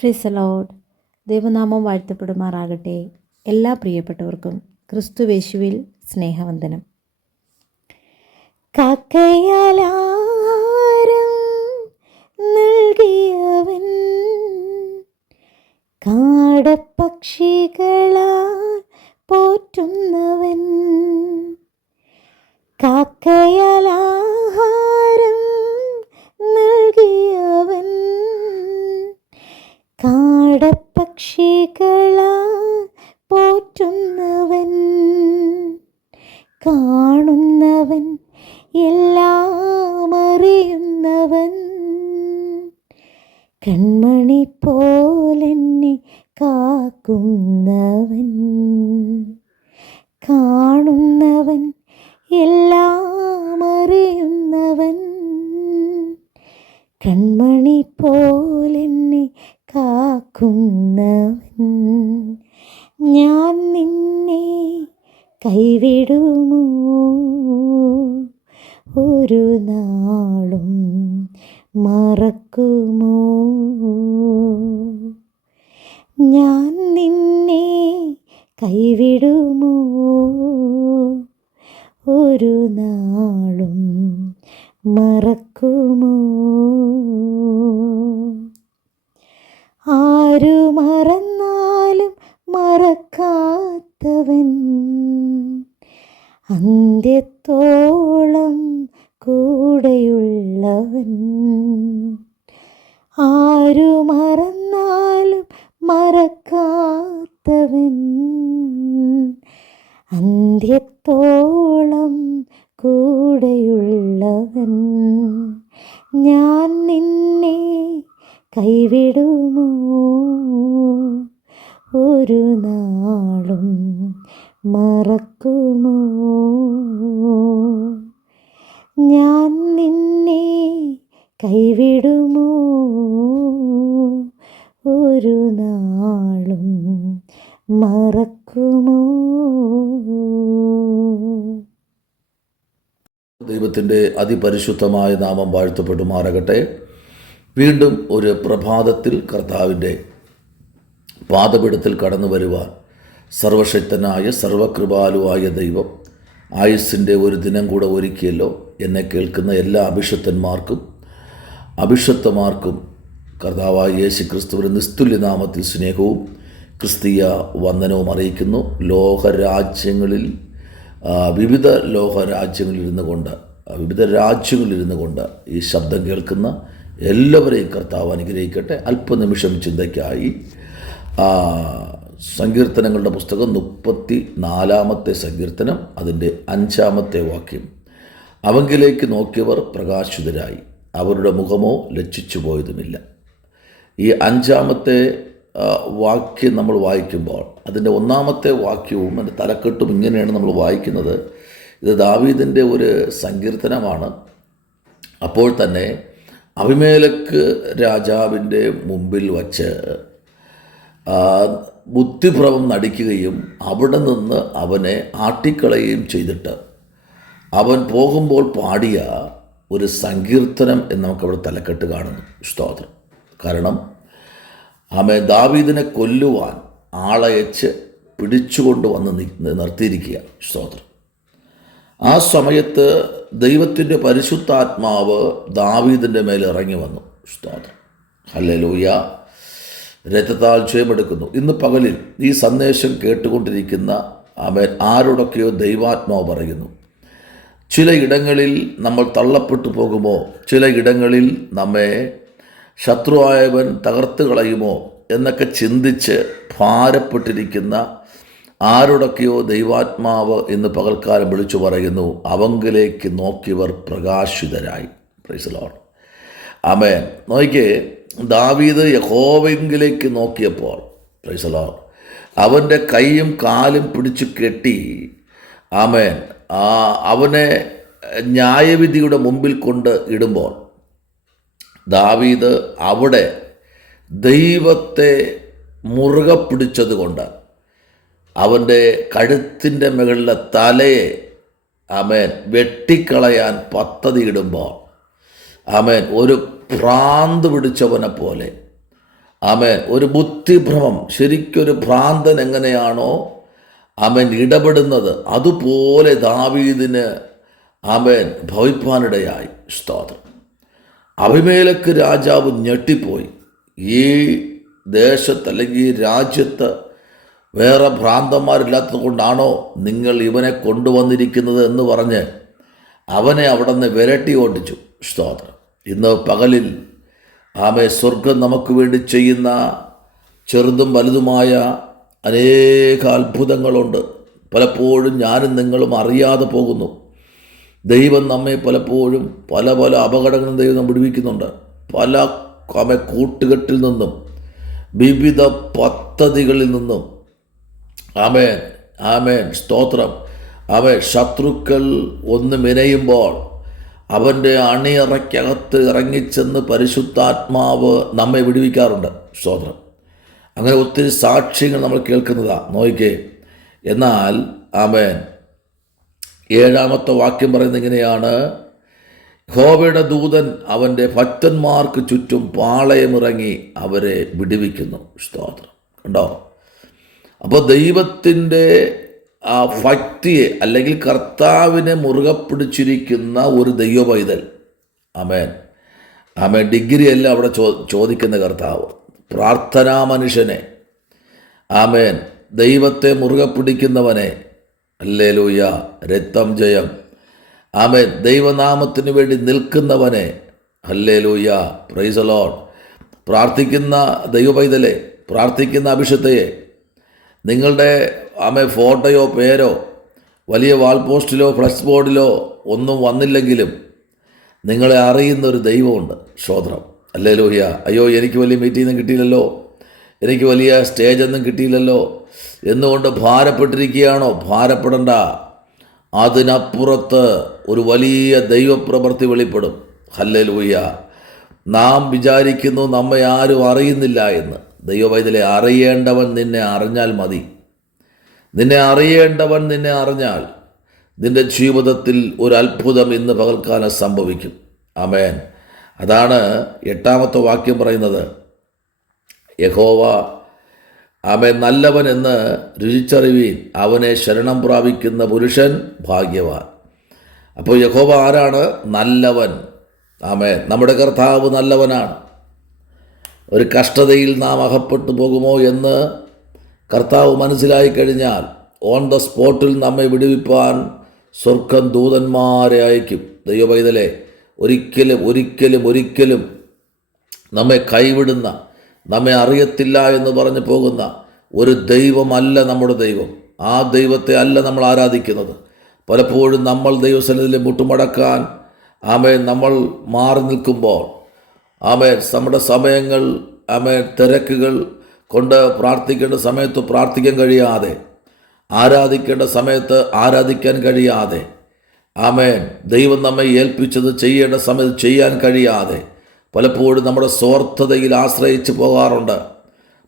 Price the Lord. ദൈവനാമം വാഴ്ത്തപ്പെടുമാറാകട്ടെ. എല്ലാ പ്രിയപ്പെട്ടവർക്കും ക്രിസ്തുവേശുവിൽ സ്നേഹവന്ദനം. കാക്കയാലാരം നൽകിയവൻ, കാടപ്പക്ഷികളാൽ പോറ്റുന്നവൻ, കാക്കയാലാഹാരം നൽകിയവൻ, കാടപ്പക്ഷികളാൽ പോറ്റുന്നവൻ, കാണുന്നവൻ, എല്ലാം അറിയുന്നവൻ, കൺമണി പോലെന്നെ കാക്കുന്നവൻ, കാണുന്നവൻ, എല്ലാം അറിയുന്നവൻ, കൺമണി പോലെന്നെ കാക്കുന്നവൻ. ഞാൻ നിന്നെ കൈവിടുമോ ഒരു നാളും മറക്കുമോ? ഞാൻ നിന്നെ കൈവിടുമോ ഒരു നാളും മറക്കുമോ? ആരു മറന്നാലും മറക്കാത്തവൻ, അന്ത്യത്തോളം കൂടെയുള്ളവൻ, ആരു മറന്നാലും മറക്കാത്തവൻ, അന്ത്യത്തോളം കൂടെയുള്ളവൻ. ഞാൻ നിന്നെ കൈവിടുമോ ഒരു നാളും മറക്കുമോ? ഞാൻ നിന്നെ കൈവിടുമോ ഒരു നാളും മറക്കുമോ? ദൈവത്തിൻ്റെ അതിപരിശുദ്ധമായ നാമം വാഴ്ത്തപ്പെടുമാറാകട്ടെ. വീണ്ടും ഒരു പ്രഭാതത്തിൽ കർത്താവിൻ്റെ പാദപീഠത്തിൽ കടന്നു വരുവാൻ സർവശക്തനായ സർവകൃപാലുവായ ദൈവം ആയുസ്സിൻ്റെ ഒരു ദിനം കൂടെ ഒരുക്കിയല്ലോ. എന്നെ കേൾക്കുന്ന എല്ലാ അഭിഷക്തന്മാർക്കും അഭിഷക്തമാർക്കും കർത്താവായ യേശു ക്രിസ്തുവിൻ്റെ നിസ്തുല്യനാമത്തിൽ സ്നേഹവും ക്രിസ്തീയ വന്ദനവും അറിയിക്കുന്നു. വിവിധ രാജ്യങ്ങളിലിരുന്നു കൊണ്ട് ഈ ശബ്ദം കേൾക്കുന്ന എല്ലാവരെയും കർത്താവ് അനുഗ്രഹിക്കട്ടെ. അല്പനിമിഷം ചിന്തയ്ക്കായി സങ്കീർത്തനങ്ങളുടെ പുസ്തകം 34 സങ്കീർത്തനം, അതിൻ്റെ 5 വാക്യം. അവങ്കിലേക്ക് നോക്കിയവർ പ്രകാശിതരായി, അവരുടെ മുഖമോ ലജ്ജിച്ചു പോയതുമില്ല. ഈ 5 വാക്യം നമ്മൾ വായിക്കുമ്പോൾ അതിൻ്റെ 1 വാക്യവും അതിൻ്റെ തലക്കെട്ടും ഇങ്ങനെയാണ് നമ്മൾ വായിക്കുന്നത്. ഇത് ദാവീദിൻ്റെ ഒരു സങ്കീർത്തനമാണ്. അപ്പോൾ തന്നെ അബീമേലെക്ക് രാജാവിൻ്റെ മുമ്പിൽ വച്ച് ബുദ്ധിഭ്രമം നടിക്കുകയും അവിടെ നിന്ന് അവനെ ആട്ടിക്കളയുകയും ചെയ്തിട്ട് അവൻ പോകുമ്പോൾ പാടിയ ഒരു സങ്കീർത്തനം എന്ന് നമുക്കവിടെ തലക്കെട്ട് കാണുന്നു. സ്തോത്രം. കാരണം ദാവീദിനെ കൊല്ലുവാൻ ആളയച്ച് പിടിച്ചുകൊണ്ട് വന്ന് നിർത്തിയിരിക്കുക. സ്തോത്രം. ആ സമയത്ത് ദൈവത്തിൻ്റെ പരിശുദ്ധാത്മാവ് ദാവീദിൻ്റെ മേൽ ഇറങ്ങി വന്നു. സ്തോത്രം. ഹല്ലേലൂയ. രക്തത്താൽ ജയമെടുക്കുന്നു. ഇന്ന് പകലിൽ ഈ സന്ദേശം കേട്ടുകൊണ്ടിരിക്കുന്ന ആരോടൊക്കെയോ ദൈവാത്മാവ് പറയുന്നു, ചിലയിടങ്ങളിൽ നമ്മൾ തള്ളപ്പെട്ടു പോകുമോ, ചിലയിടങ്ങളിൽ നമ്മെ ശത്രുവായവൻ തകർത്ത് കളയുമോ എന്നൊക്കെ ചിന്തിച്ച് ഭാരപ്പെട്ടിരിക്കുന്ന ആരോടൊക്കെയോ ദൈവാത്മാവ് ഇന്ന് പകൽക്കാലം വിളിച്ചു പറയുന്നു, അവങ്കിലേക്ക് നോക്കിയവർ പ്രകാശിതരായി. Praise the lord. ആമേൻ. നോക്കിക്കേ, ദാവീദ് യഹോവയെങ്കിലേക്ക് നോക്കിയപ്പോൾ, പ്രൈസ് ദി ലോർഡ്, അവൻ്റെ കൈയും കാലും പിടിച്ചു കെട്ടി, ആമേൻ, അവനെ ന്യായവിധിയുടെ മുമ്പിൽ കൊണ്ട് ഇടുമ്പോൾ ദാവീദ് അവിടെ ദൈവത്തെ മുറുകെ പിടിച്ചതുകൊണ്ട് അവൻ്റെ കഴുത്തിൻ്റെ മുകളിലെ തലയെ വെട്ടിക്കളയാൻ പദ്ധതിയിടുമ്പോൾ ഒരു ഭ്രാന്ത് പിടിച്ചവനെ പോലെ ആമേൻ, ഒരു ബുദ്ധിഭ്രമം, ശരിക്കൊരു ഭ്രാന്തൻ എങ്ങനെയാണോ ആമേൻ ഇടപെടുന്നത്, അതുപോലെ ദാവീദിന് ആമേൻ ഭവിപ്പാനിടയായി. സ്തോത്രം. അബീമേലെക്ക് രാജാവ് ഞെട്ടിപ്പോയി. ഈ ദേശത്ത് അല്ലെങ്കിൽ ഈ രാജ്യത്ത് വേറെ ഭ്രാന്തന്മാരില്ലാത്തത് കൊണ്ടാണോ നിങ്ങൾ ഇവനെ കൊണ്ടുവന്നിരിക്കുന്നത് എന്ന് പറഞ്ഞ് അവനെ അവിടെ നിന്ന് വിരട്ടി ഓടിച്ചു. സ്തോത്രം. ഇന്ന് പകലിൽ സ്വർഗം നമുക്ക് വേണ്ടി ചെയ്യുന്ന ചെറുതും വലുതുമായ അനേക അത്ഭുതങ്ങളുണ്ട്. പലപ്പോഴും ഞാനും നിങ്ങളും അറിയാതെ പോകുന്നു. ദൈവം നമ്മെ പലപ്പോഴും പല പല അപകടങ്ങളും ദൈവം വിടുവിക്കുന്നുണ്ട്. പല കൂട്ടുകെട്ടിൽ നിന്നും വിവിധ പദ്ധതികളിൽ നിന്നും ആമേൻ ആമേൻ സ്തോത്രം. ശത്രുക്കൾ ഒന്ന് മെനയുമ്പോൾ അവൻ്റെ അണിയറയ്ക്കകത്ത് ഇറങ്ങിച്ചെന്ന് പരിശുദ്ധാത്മാവ് നമ്മെ വിടുവിക്കാറുണ്ട്. സ്തോത്രം. അങ്ങനെ ഒത്തിരി സാക്ഷ്യങ്ങൾ നമ്മൾ കേൾക്കുന്നതാണ്. നോക്കിക്കേ. എന്നാൽ ആമേൻ 7-ാമത്തെ വാക്യം പറയുന്നത് ഇങ്ങനെയാണ്: യഹോവയുടെ ദൂതൻ അവൻ്റെ ഭക്തന്മാർക്ക് ചുറ്റും പാളയമിറങ്ങി അവരെ വിടുവിക്കുന്നു. സ്തോത്രം. കണ്ടോ? അപ്പോൾ ദൈവത്തിൻ്റെ ആ ഭക്തിയെ അല്ലെങ്കിൽ കർത്താവിനെ മുറുകെ പിടിച്ചിരിക്കുന്ന ഒരു ദൈവ പൈതൽ, ആമേൻ ആമേൻ, ഡിഗ്രിയല്ല അവിടെ ചോദിക്കുന്ന കർത്താവ്, പ്രാർത്ഥനാ മനുഷ്യനെ, ആമേൻ, ദൈവത്തെ മുറുകെ പിടിക്കുന്നവനെ, ഹല്ലേലൂയ, രക്തം ജയം, ആമേൻ, ദൈവനാമത്തിന് വേണ്ടി നിൽക്കുന്നവനെ, ഹല്ലേലൂയ, പ്രൈസ് ദി ലോർഡ്, പ്രാർത്ഥിക്കുന്ന ദൈവ പൈതലെ, പ്രാർത്ഥിക്കുന്ന അഭിഷേകത്തെ, നിങ്ങളുടെ ഫോട്ടോയോ പേരോ വലിയ വാൾ പോസ്റ്റിലോ ഫ്ലക്സ് ബോർഡിലോ ഒന്നും വന്നില്ലെങ്കിലും നിങ്ങളെ അറിയുന്നൊരു ദൈവമുണ്ട്. സ്തോത്രം. ഹല്ലേലൂയ. അയ്യോ, എനിക്ക് വലിയ മീറ്റിംഗൊന്നും കിട്ടിയില്ലല്ലോ, എനിക്ക് വലിയ സ്റ്റേജൊന്നും കിട്ടിയില്ലല്ലോ എന്നുകൊണ്ട് ഭാരപ്പെട്ടിരിക്കുകയാണോ? ഭാരപ്പെടണ്ട. അതിനപ്പുറത്ത് ഒരു വലിയ ദൈവപ്രവൃത്തി വെളിപ്പെടും. ഹല്ലേലൂയ. നാം വിചാരിക്കുന്നു നമ്മെ ആരും അറിയുന്നില്ല എന്ന്. ദൈവവൈതലെ, അറിയേണ്ടവൻ നിന്നെ അറിഞ്ഞാൽ മതി. നിന്നെ അറിയേണ്ടവൻ നിന്നെ അറിഞ്ഞാൽ നിൻ്റെ ജീവിതത്തിൽ ഒരു അത്ഭുതം ഇന്ന് പകൽക്കാലം സംഭവിക്കും. ആമേൻ. അതാണ് 8-ാമത്തെ വാക്യം പറയുന്നത്. യഹോവ ആമേൻ നല്ലവൻ എന്ന് രുചിച്ചറിവീൻ, അവനെ ശരണം പ്രാപിക്കുന്ന പുരുഷൻ ഭാഗ്യവാൻ. അപ്പോൾ യഹോവ ആരാണ്? നല്ലവൻ. ആമേൻ. നമ്മുടെ കർത്താവ് നല്ലവനാണ്. ഒരു കഷ്ടതയിൽ നാം അകപ്പെട്ടു പോകുമോ എന്ന് കർത്താവ് മനസ്സിലായി കഴിഞ്ഞാൽ ഓൺ ദ സ്പോട്ടിൽ നമ്മെ വിടുവിപ്പാൻ സ്വർഗം ദൂതന്മാരെ അയക്കും. ദൈവപൈതലെ, ഒരിക്കലും ഒരിക്കലും ഒരിക്കലും നമ്മെ കൈവിടുന്ന, നമ്മെ അറിയത്തില്ല എന്ന് പറഞ്ഞു പോകുന്ന ഒരു ദൈവമല്ല നമ്മുടെ ദൈവം. ആ ദൈവത്തെ അല്ല നമ്മൾ ആരാധിക്കുന്നത്. പലപ്പോഴും നമ്മൾ ദൈവസന്നിധിയിൽ മുട്ടുമടക്കാൻ നമ്മൾ മാറി നിൽക്കുമ്പോൾ നമ്മുടെ സമയങ്ങൾ തിരക്കുകൾ കൊണ്ട് പ്രാർത്ഥിക്കേണ്ട സമയത്ത് പ്രാർത്ഥിക്കാൻ കഴിയാതെ, ആരാധിക്കേണ്ട സമയത്ത് ആരാധിക്കാൻ കഴിയാതെ, ദൈവം നമ്മെ ഏൽപ്പിച്ചത് ചെയ്യേണ്ട സമയത്ത് ചെയ്യാൻ കഴിയാതെ പലപ്പോഴും നമ്മുടെ സ്വാർത്ഥതയിൽ ആശ്രയിച്ച് പോകാറുണ്ട്.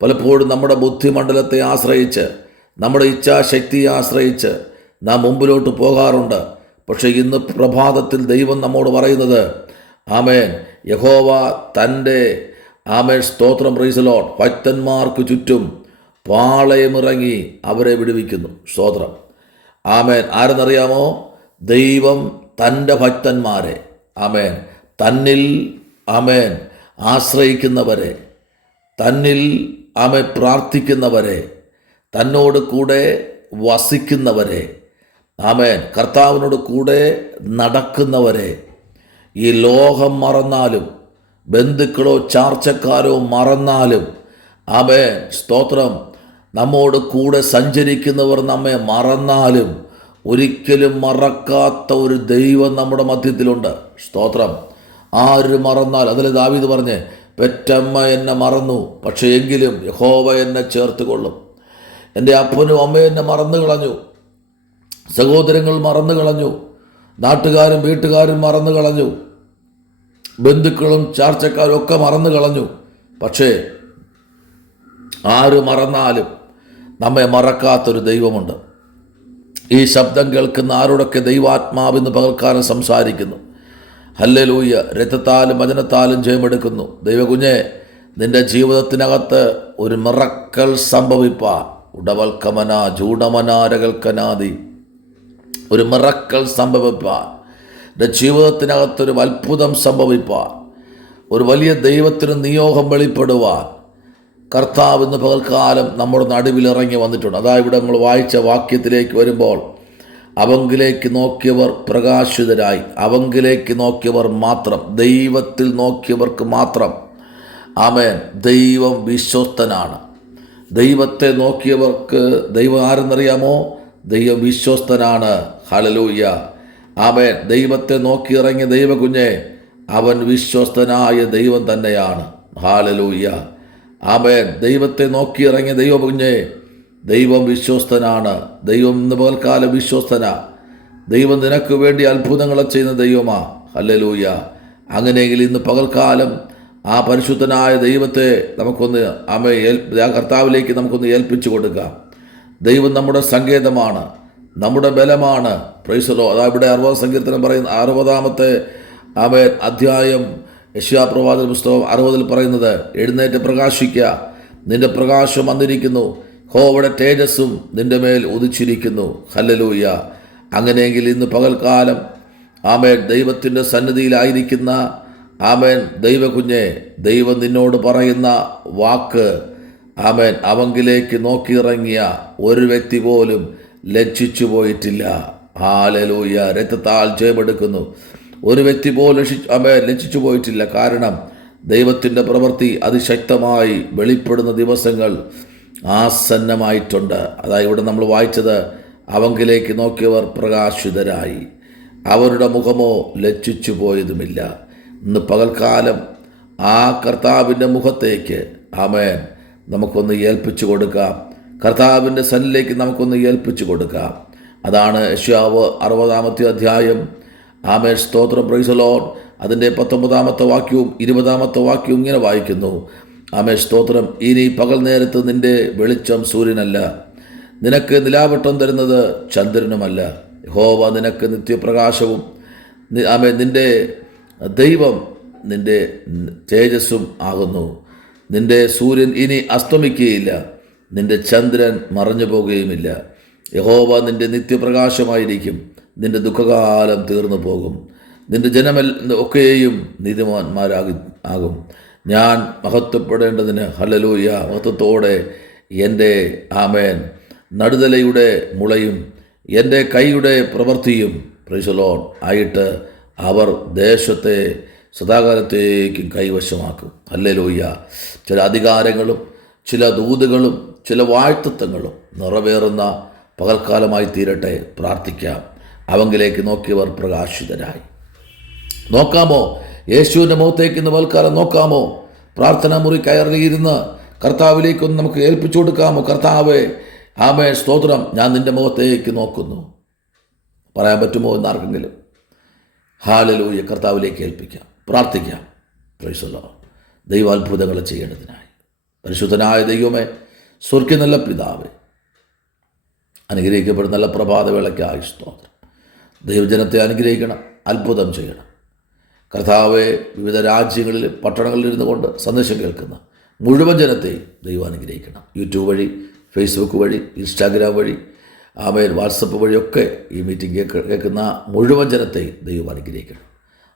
പലപ്പോഴും നമ്മുടെ ബുദ്ധിമണ്ഡലത്തെ ആശ്രയിച്ച്, നമ്മുടെ ഇച്ഛാശക്തിയെ ആശ്രയിച്ച് നാം മുമ്പിലോട്ട് പോകാറുണ്ട്. പക്ഷേ ഇന്ന് പ്രഭാതത്തിൽ ദൈവം നമ്മോട് പറയുന്നത്, യഹോവ തൻ്റെ സ്തോത്രം, പ്രൈസ് ദി ലോർഡ്, ഭക്തന്മാർക്ക് ചുറ്റും പാളയമിറങ്ങി അവരെ വിടുവിക്കുന്നു. സ്തോത്രം. ആരെന്നറിയാമോ? ദൈവം തൻ്റെ ഭക്തന്മാരെ തന്നിൽ ആശ്രയിക്കുന്നവരെ, തന്നിൽ പ്രാർത്ഥിക്കുന്നവരെ, തന്നോട് കൂടെ വസിക്കുന്നവരെ, കർത്താവിനോട് കൂടെ നടക്കുന്നവരെ, ഈ ലോകം മറന്നാലും ബന്ധുക്കളോ ചാർച്ചക്കാരോ മറന്നാലും സ്തോത്രം, നമ്മോട് കൂടെ സഞ്ചരിക്കുന്നവർ നമ്മെ മറന്നാലും ഒരിക്കലും മറക്കാത്ത ഒരു ദൈവം നമ്മുടെ മധ്യത്തിലുണ്ട്. സ്തോത്രം. ആര് മറന്നാൽ, അതിൽ ദാവീദ് പറഞ്ഞ്, പെറ്റമ്മ എന്നെ മറന്നു, പക്ഷേ എങ്കിലും യഹോവ എന്നെ ചേർത്ത് കൊള്ളും. എൻ്റെ അപ്പനും അമ്മയും എന്നെ മറന്നു കളഞ്ഞു, സഹോദരങ്ങൾ മറന്നു കളഞ്ഞു, നാട്ടുകാരും വീട്ടുകാരും മറന്നു കളഞ്ഞു, ബന്ധുക്കളും ചാർച്ചക്കാരും ഒക്കെ മറന്നു കളഞ്ഞു. പക്ഷേ ആര് മറന്നാലും നമ്മെ മറക്കാത്തൊരു ദൈവമുണ്ട്. ഈ ശബ്ദം കേൾക്കുന്ന ആരോടൊക്കെ ദൈവാത്മാവിന്ന് പകൽക്കാലം സംസാരിക്കുന്നു. ഹല്ലേലൂയ. രക്തത്താലും വചനത്താലും ജയമെടുക്കുന്നു. ദൈവകുഞ്ഞെ, നിൻ്റെ ജീവിതത്തിനകത്ത് ഒരു മിറക്കൽ സംഭവിപ്പാൻ ഉടവൽക്കമന ചൂടമനാരകൽക്കനാദി ഒരു മിറക്കൽ സംഭവിപ്പാൻ, എൻ്റെ ജീവിതത്തിനകത്തൊരു അത്ഭുതം സംഭവിപ്പാൻ, ഒരു വലിയ ദൈവത്തിന് നിയോഗം വെളിപ്പെടുവാൻ കർത്താവ് ഇന്ന് പകൽക്കാലം നമ്മുടെ നടുവിൽ ഇറങ്ങി വന്നിട്ടുണ്ട്. അതായത് ഇവിടെ നമ്മൾ വായിച്ച വാക്യത്തിലേക്ക് വരുമ്പോൾ, അവങ്കിലേക്ക് നോക്കിയവർ പ്രകാശിതരായി. അവങ്കിലേക്ക് നോക്കിയവർ മാത്രം, ദൈവത്തിൽ നോക്കിയവർക്ക് മാത്രം. ആമേൻ. ദൈവം വിശ്വസ്തനാണ്. ദൈവത്തെ നോക്കിയവർക്ക് ദൈവം ആരെന്നറിയാമോ? ദൈവം വിശ്വസ്തനാണ്. ഹല്ലേലൂയ. ആമേൻ. ദൈവത്തെ നോക്കിയിറങ്ങിയ ദൈവകുഞ്ഞെ, അവൻ വിശ്വസ്തനായ ദൈവം തന്നെയാണ്. ഹല്ലേലൂയ. ആമേൻ. ദൈവത്തെ നോക്കിയിറങ്ങിയ ദൈവകുഞ്ഞെ, ദൈവം വിശ്വസ്തനാണ്. ദൈവം ഇന്ന് പകൽക്കാലം വിശ്വസ്തനാ. ദൈവം നിനക്ക് വേണ്ടി അത്ഭുതങ്ങളെ ചെയ്യുന്ന ദൈവമാ. ഹല്ലേലൂയ. അങ്ങനെയെങ്കിൽ ഇന്ന് പകൽക്കാലം ആ പരിശുദ്ധനായ ദൈവത്തെ നമുക്കൊന്ന് ആ കർത്താവിലേക്ക് നമുക്കൊന്ന് ഏൽപ്പിച്ചു കൊടുക്കാം. ദൈവം നമ്മുടെ സങ്കേതമാണ്, നമ്മുടെ ബലമാണ്. Praise the lord. അതാ ഇവിടെ 60 സങ്കീർത്തനം പറയുന്ന 60-ാമത്തെ അധ്യായം യെശയ്യാപ്രവാചകന്റെ പുസ്തകം 60-ൽ പറയുന്നത്, എഴുന്നേറ്റ് പ്രകാശിക്കുക, നിന്റെ പ്രകാശം വന്നിരിക്കുന്നു, യഹോവയുടെ തേജസ്സും നിന്റെ മേൽ ഉദിച്ചിരിക്കുന്നു. ഹല്ലേലൂയ. അങ്ങനെയെങ്കിൽ ഇന്ന് പകൽക്കാലം ആമേൻ ദൈവത്തിൻ്റെ സന്നിധിയിലായിരിക്കുന്ന ആമേൻ ദൈവകുഞ്ഞെ, ദൈവം നിന്നോട് പറയുന്ന വാക്ക്, ആമേൻ, അവങ്കിലേക്ക് നോക്കിയിറങ്ങിയ ഒരു വ്യക്തി പോലും ലജ്ജിച്ചു പോയിട്ടില്ല. ഹല്ലേലൂയ. രക്തത്താൽ ജയമെടുക്കുന്നു. ഒരു വ്യക്തി പോലും ലജ്ജിച്ചു പോയിട്ടില്ല. കാരണം ദൈവത്തിൻ്റെ പ്രവൃത്തി അതിശക്തമായി വെളിപ്പെടുന്ന ദിവസങ്ങൾ ആസന്നമായിട്ടുണ്ട്. അതായത് ഇവിടെ നമ്മൾ വായിച്ചത്, അവങ്കിലേക്ക് നോക്കിയവർ പ്രകാശിതരായി, അവരുടെ മുഖമോ ലജ്ജിച്ചു പോയതുമില്ല. ഇന്ന് പകൽക്കാലം ആ കർത്താവിൻ്റെ മുഖത്തേക്ക് ആമേൻ നമുക്കൊന്ന് ഏൽപ്പിച്ചു കൊടുക്കാം. കർത്താവിൻ്റെ സന്നിധിയിലേക്ക് നമുക്കൊന്ന് ഏൽപ്പിച്ചു കൊടുക്കാം. അതാണ് യെശയ്യാവ് 60-ാമത്തെ അധ്യായം. ആമേൻ. സ്തോത്രം. Price the Lord. അതിൻ്റെ 19-ാമത്തെ വാക്യവും 20-ാമത്തെ വാക്യവും ഇങ്ങനെ വായിക്കുന്നു. ആമേൻ. സ്തോത്രം. ഇനി പകൽ നേരത്ത് നിൻ്റെ വെളിച്ചം സൂര്യനല്ല, നിനക്ക് നിലാവട്ടം തരുന്നത് ചന്ദ്രനുമല്ല. യഹോവ നിനക്ക് നിത്യപ്രകാശവും ആമേൻ നിൻ്റെ ദൈവം നിൻ്റെ തേജസ്സും ആകുന്നു. നിൻ്റെ സൂര്യൻ ഇനി അസ്തമിക്കുകയില്ല, നിൻ്റെ ചന്ദ്രൻ മറഞ്ഞു പോകുകയുമില്ല. യഹോവ നിൻ്റെ നിത്യപ്രകാശമായിരിക്കും, നിൻ്റെ ദുഃഖകാലം തീർന്നു പോകും, നിൻ്റെ ഒക്കെയും നീതിമാന്മാരാകും. ഞാൻ മഹത്വപ്പെടേണ്ടതിന് ഹല്ലേലൂയ മഹത്വത്തോടെ എൻ്റെ ആമേൻ നടുതലയുടെ മുളയും എൻ്റെ കൈയുടെ പ്രവൃത്തിയും പ്രൈസ് ദി ലോർഡ് ആയിട്ട് അവർ ദേശത്തെ സദാകാലത്തേക്കും കൈവശമാക്കും. ഹല്ലേലൂയ. ചില അധികാരങ്ങളും ചില ദൂതുകളും ചില വാഴ്ത്തത്വങ്ങളും നിറവേറുന്ന പകൽക്കാലമായി തീരട്ടെ. പ്രാർത്ഥിക്കാം. അവങ്കിലേക്ക് നോക്കിയവർ പ്രകാശിതരായി. നോക്കാമോ? യേശുവിൻ്റെ മുഖത്തേക്ക് ഇന്ന് പകൽക്കാലം നോക്കാമോ? പ്രാർത്ഥനാ മുറി കയറിയിരുന്ന് കർത്താവിലേക്കൊന്ന് നമുക്ക് ഏൽപ്പിച്ചു കൊടുക്കാമോ? കർത്താവേ, ആമേൻ, സ്തോത്രം, ഞാൻ നിൻ്റെ മുഖത്തേക്ക് നോക്കുന്നു. പറയാൻ പറ്റുമോ എന്നാർക്കെങ്കിലും? ഹല്ലേലൂയ. കർത്താവിലേക്ക് ഏൽപ്പിക്കാം. പ്രാർത്ഥിക്കാം. Praise the lord. ദൈവാത്ഭുതങ്ങൾ ചെയ്യേണ്ടതിനായി പരിശുദ്ധനായ ദൈവമേ, സ്വർഗ്ഗ നല്ല പിതാവേ, അനുഗ്രഹിക്കപ്പെടുന്ന നല്ല പ്രഭാതവേളയ്ക്കായി സ്തോത്രം. ദൈവജനത്തെ അനുഗ്രഹിക്കണം, അത്ഭുതം ചെയ്യണം. കർത്താവെ, വിവിധ രാജ്യങ്ങളിൽ പട്ടണങ്ങളിൽ ഇരുന്നു കൊണ്ട് സന്ദേശം കേൾക്കുന്ന മുഴുവൻ ജനത്തെയും ദൈവം അനുഗ്രഹിക്കണം. യൂട്യൂബ് വഴി, ഫേസ്ബുക്ക് വഴി, ഇൻസ്റ്റാഗ്രാം വഴി, ആമേൻ, വാട്സപ്പ് വഴിയൊക്കെ ഈ മീറ്റിംഗ് കേൾക്കുന്ന മുഴുവൻ ജനത്തെയും ദൈവം അനുഗ്രഹിക്കണം.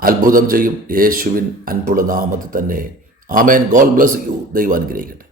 അത്ഭുതം ചെയ്യും യേശുവിൻ അൻപുള്ള നാമത്തിൽ തന്നെ. ആമേൻ. God bless you. ദൈവം അനുഗ്രഹിക്കട്ടെ.